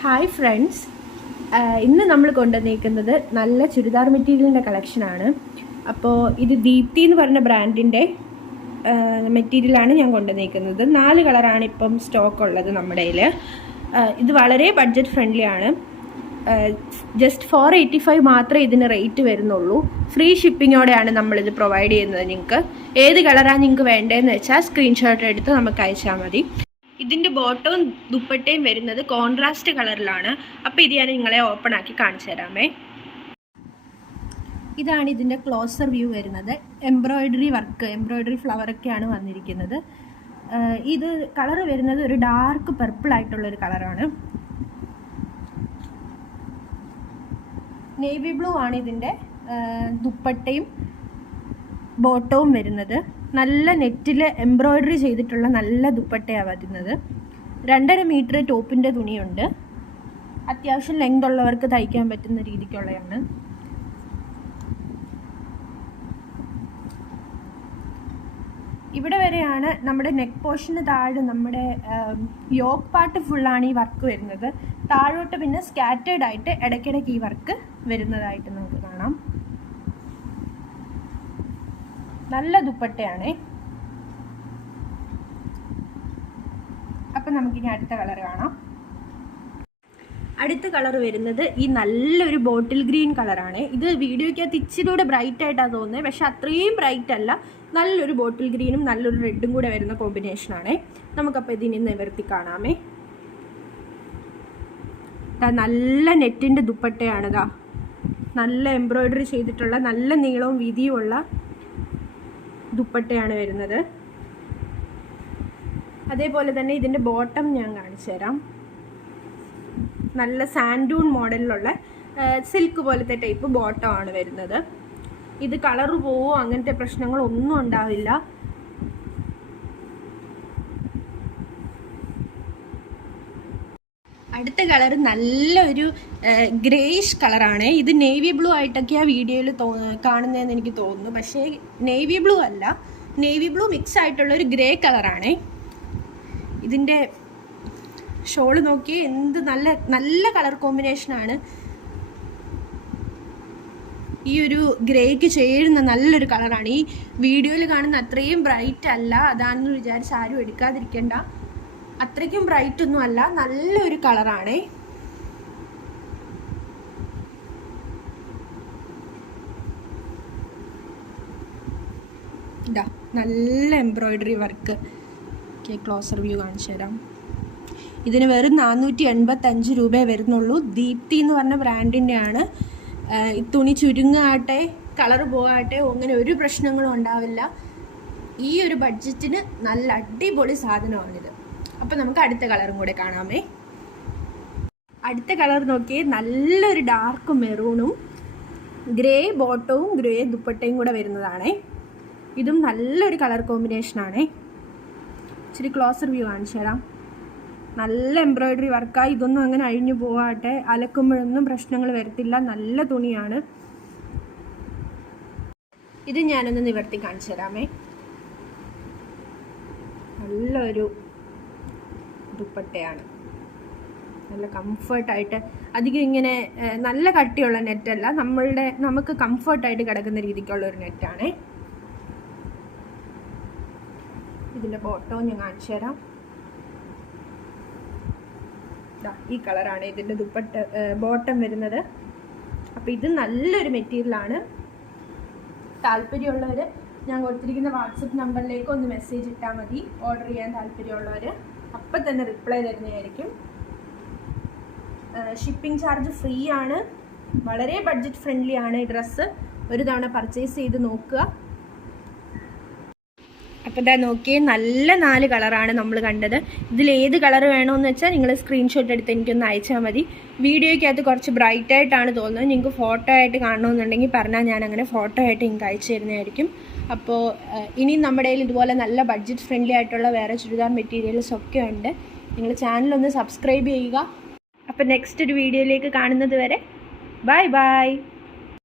Hi friends, ഇന്ന് നമ്മൾ കൊണ്ടുവന്നിരിക്കുന്നത് നല്ല ചുരിദാർ മെറ്റീരിയലിൻ്റെ കളക്ഷനാണ്. അപ്പോൾ ഇത് ദീപ്തി എന്ന് പറഞ്ഞ ബ്രാൻഡിൻ്റെ മെറ്റീരിയലാണ് ഞാൻ കൊണ്ടുവന്നിരിക്കുന്നത്. 4 കളറാണ് ഇപ്പം സ്റ്റോക്ക് ഉള്ളത് നമ്മുടെ കയ്യിൽ. ഇത് വളരെ ബഡ്ജറ്റ് ഫ്രണ്ട്ലി ആണ്. ജസ്റ്റ് 485 മാത്രമേ ഇതിന് റേറ്റ് വരുന്നുള്ളൂ. ഫ്രീ ഷിപ്പിങ്ങോടെയാണ് നമ്മളിത് പ്രൊവൈഡ് ചെയ്യുന്നത്. നിങ്ങൾക്ക് ഏത് കളറാണ് നിങ്ങൾക്ക് വേണ്ടതെന്ന് വെച്ചാൽ സ്ക്രീൻഷോട്ട് എടുത്ത് നമുക്ക് അയച്ചാൽ മതി. ഇതിൻ്റെ ബോട്ടവും ദുപ്പട്ടയും വരുന്നത് കോൺട്രാസ്റ്റ് കളറിലാണ്. അപ്പോൾ ഇത് ഞാൻ നിങ്ങളെ ഓപ്പൺ ആക്കി കാണിച്ചു തരാമേ. ഇതാണ് ഇതിൻ്റെ ക്ലോസർ വ്യൂ വരുന്നത്. എംബ്രോയിഡറി ഫ്ലവറൊക്കെയാണ് വന്നിരിക്കുന്നത്. ഇത് കളർ വരുന്നത് ഒരു ഡാർക്ക് പർപ്പിൾ ആയിട്ടുള്ളൊരു കളറാണ്. നേവി ബ്ലൂ ആണ് ഇതിൻ്റെ ദുപ്പട്ടയും ബോട്ടവും വരുന്നത്. നല്ല നെറ്റിൽ എംബ്രോയിഡറി ചെയ്തിട്ടുള്ള നല്ല ദുപ്പട്ടയാണ് വരുന്നത്. 2.5 മീറ്റർ ടോപ്പിൻ്റെ തുണിയുണ്ട്. അത്യാവശ്യം ലെങ്ത് ഉള്ളവർക്ക് തയ്ക്കാൻ പറ്റുന്ന രീതിക്കുള്ളതാണ്. ഇവിടെ വരെയാണ് നമ്മുടെ നെക്ക് പോർഷന് താഴെ നമ്മുടെ യോക്ക് പാർട്ട് ഫുള്ളാണ് ഈ വർക്ക് വരുന്നത്. താഴോട്ട് പിന്നെ സ്കാറ്റേർഡ് ആയിട്ട് ഇടയ്ക്കിടയ്ക്ക് ഈ വർക്ക് വരുന്നതായിട്ട് നമുക്ക് കാണാം. നല്ല ദുപ്പട്ടയാണേ. അപ്പം നമുക്കിനി അടുത്ത കളർ കാണാം. അടുത്ത കളർ വരുന്നത് ഈ നല്ലൊരു ബോട്ടിൽ ഗ്രീൻ കളറാണ്. ഇത് വീഡിയോയ്ക്കകത്ത് ഇച്ചിരി ബ്രൈറ്റ് ആയിട്ടാണ് തോന്നുന്നത്, പക്ഷെ അത്രയും ബ്രൈറ്റ് അല്ല. നല്ലൊരു ബോട്ടിൽ ഗ്രീനും നല്ലൊരു റെഡും കൂടെ വരുന്ന കോമ്പിനേഷനാണ്. നമുക്കപ്പോൾ ഇതിനെ നിവർത്തി കാണാമേ. നല്ല നെറ്റിൻ്റെ ദുപ്പട്ടയാണിതാ. നല്ല എംബ്രോയിഡറി ചെയ്തിട്ടുള്ള നല്ല നീളവും വീതിയുമുള്ള ദുപ്പട്ടയാണ് വരുന്നത്. അതേപോലെ തന്നെ ഇതിൻ്റെ ബോട്ടം ഞാൻ കാണിച്ചു തരാം. നല്ല സാൻഡൂൺ മോഡലിലുള്ള സിൽക്ക് പോലത്തെ ടൈപ്പ് ബോട്ടമാണ് വരുന്നത്. ഇത് കളർ പോവോ അങ്ങനത്തെ പ്രശ്നങ്ങളൊന്നും ഉണ്ടാവില്ല. അടുത്ത കളർ നല്ലൊരു ഗ്രേയിഷ് കളറാണ്. ഇത് നേവി ബ്ലൂ ആയിട്ടൊക്കെയാണ് വീഡിയോയിൽ കാണുന്നതെന്ന് എനിക്ക് തോന്നുന്നു. പക്ഷേ നേവി ബ്ലൂ അല്ല, നേവി ബ്ലൂ മിക്സ് ആയിട്ടുള്ളൊരു ഗ്രേ കളറാണ്. ഇതിൻ്റെ ഷോള് നോക്കി എന്ത് നല്ല നല്ല കളർ കോമ്പിനേഷനാണ്. ഈ ഒരു ഗ്രേക്ക് ചേരുന്ന നല്ലൊരു കളറാണ്. ഈ വീഡിയോയിൽ കാണുന്ന അത്രയും ബ്രൈറ്റ് അല്ല, അതാണെന്ന് വിചാരിച്ച് ആരും എടുക്കാതിരിക്കേണ്ട. അത്രയ്ക്കും ബ്രൈറ്റ് ഒന്നും അല്ല, നല്ലൊരു കളറാണ്. ഇതാ നല്ല എംബ്രോയിഡറി വർക്ക്. ക്ലോസർ വ്യൂ കാണിച്ചു തരാം. ഇതിന് വെറും 485 രൂപയെ വരുന്നുള്ളൂ. ദീപ്തി എന്ന് പറഞ്ഞ ബ്രാൻഡിൻ്റെയാണ്. തുണി ചുരുങ്ങാട്ടെ കളർ പോകാട്ടെ അങ്ങനെ ഒരു പ്രശ്നങ്ങളും ഉണ്ടാവില്ല. ഈ ഒരു ബഡ്ജറ്റിന് നല്ല അടിപൊളി സാധനമാണിത്. അപ്പം നമുക്ക് അടുത്ത കളറും കൂടെ കാണാമേ. അടുത്ത കളർ നോക്കിയേ, നല്ലൊരു ഡാർക്ക് മെറൂണും ഗ്രേ ബോട്ടവും ഗ്രേ ദുപ്പട്ടയും കൂടെ വരുന്നതാണേ. ഇതും നല്ലൊരു കളർ കോമ്പിനേഷനാണേ. ഇച്ചിരി ക്ലോസർ വ്യൂ കാണിച്ചു തരാം. നല്ല എംബ്രോയിഡറി വർക്കായി. ഇതൊന്നും അങ്ങനെ അഴിഞ്ഞു പോകാട്ടെ, അലക്കുമ്പോഴൊന്നും പ്രശ്നങ്ങൾ വരത്തില്ല. നല്ല തുണിയാണ്. ഇത് ഞാനൊന്ന് നിവർത്തി കാണിച്ചു തരാമേ. നല്ലൊരു ദുപ്പട്ടയാണ്. നല്ല കംഫർട്ടായിട്ട്, അധികം ഇങ്ങനെ നല്ല കട്ടിയുള്ള നെറ്റല്ല, നമുക്ക് കംഫർട്ടായിട്ട് കിടക്കുന്ന രീതിക്കുള്ള ഒരു നെറ്റാണ്. ഇതിൻ്റെ ബോട്ടവും ഞാൻ കാണിച്ചു തരാം. ഈ കളറാണ് ഇതിൻ്റെ ബോട്ടം വരുന്നത്. അപ്പോൾ ഇത് നല്ലൊരു മെറ്റീരിയലാണ്. താല്പര്യമുള്ളവർ ഞാൻ കൊടുത്തിരിക്കുന്ന വാട്സപ്പ് നമ്പറിലേക്ക് ഒന്ന് മെസ്സേജ് ഇട്ടാൽ മതി. ഓർഡർ ചെയ്യാൻ താല്പര്യമുള്ളവർ അപ്പം തന്നെ റിപ്ലൈ തരുന്നതായിരിക്കും. ഷിപ്പിംഗ് ചാർജ് ഫ്രീ ആണ്. വളരെ ബഡ്ജറ്റ് ഫ്രണ്ട്ലി ആണ് ഈ ഡ്രസ്സ്. ഒരു തവണ പർച്ചേസ് ചെയ്ത് നോക്കുക. അപ്പോൾ ഇതാ നോക്കിയേ, നല്ല 4 കളറാണ് നമ്മൾ കണ്ടത്. ഇതിൽ ഏത് കളർ വേണമെന്ന് വെച്ചാൽ നിങ്ങൾ സ്ക്രീൻഷോട്ട് എടുത്ത് എനിക്കൊന്ന് അയച്ചാൽ മതി. വീഡിയോയ്ക്കകത്ത് കുറച്ച് ബ്രൈറ്റ് ആയിട്ടാണ് തോന്നുന്നത്. നിങ്ങൾക്ക് ഫോട്ടോ ആയിട്ട് കാണണമെന്നുണ്ടെങ്കിൽ പറഞ്ഞാൽ ഞാൻ അങ്ങനെ ഫോട്ടോ ആയിട്ട് നിങ്ങൾക്ക് അയച്ചു തരുന്നതായിരിക്കും. അപ്പോൾ ഇനി നമ്മുടെ കയ്യിൽ ഇതുപോലെ നല്ല ബഡ്ജറ്റ് ഫ്രണ്ട്ലി ആയിട്ടുള്ള വേറെ ചുരിദാർ മെറ്റീരിയൽസ് ഒക്കെ ഉണ്ട്. നിങ്ങൾ ചാനലൊന്ന് സബ്സ്ക്രൈബ് ചെയ്യുക. അപ്പോൾ നെക്സ്റ്റ് ഒരു വീഡിയോയിലേക്ക് കാണുന്നത് വരെ ബൈ ബൈ.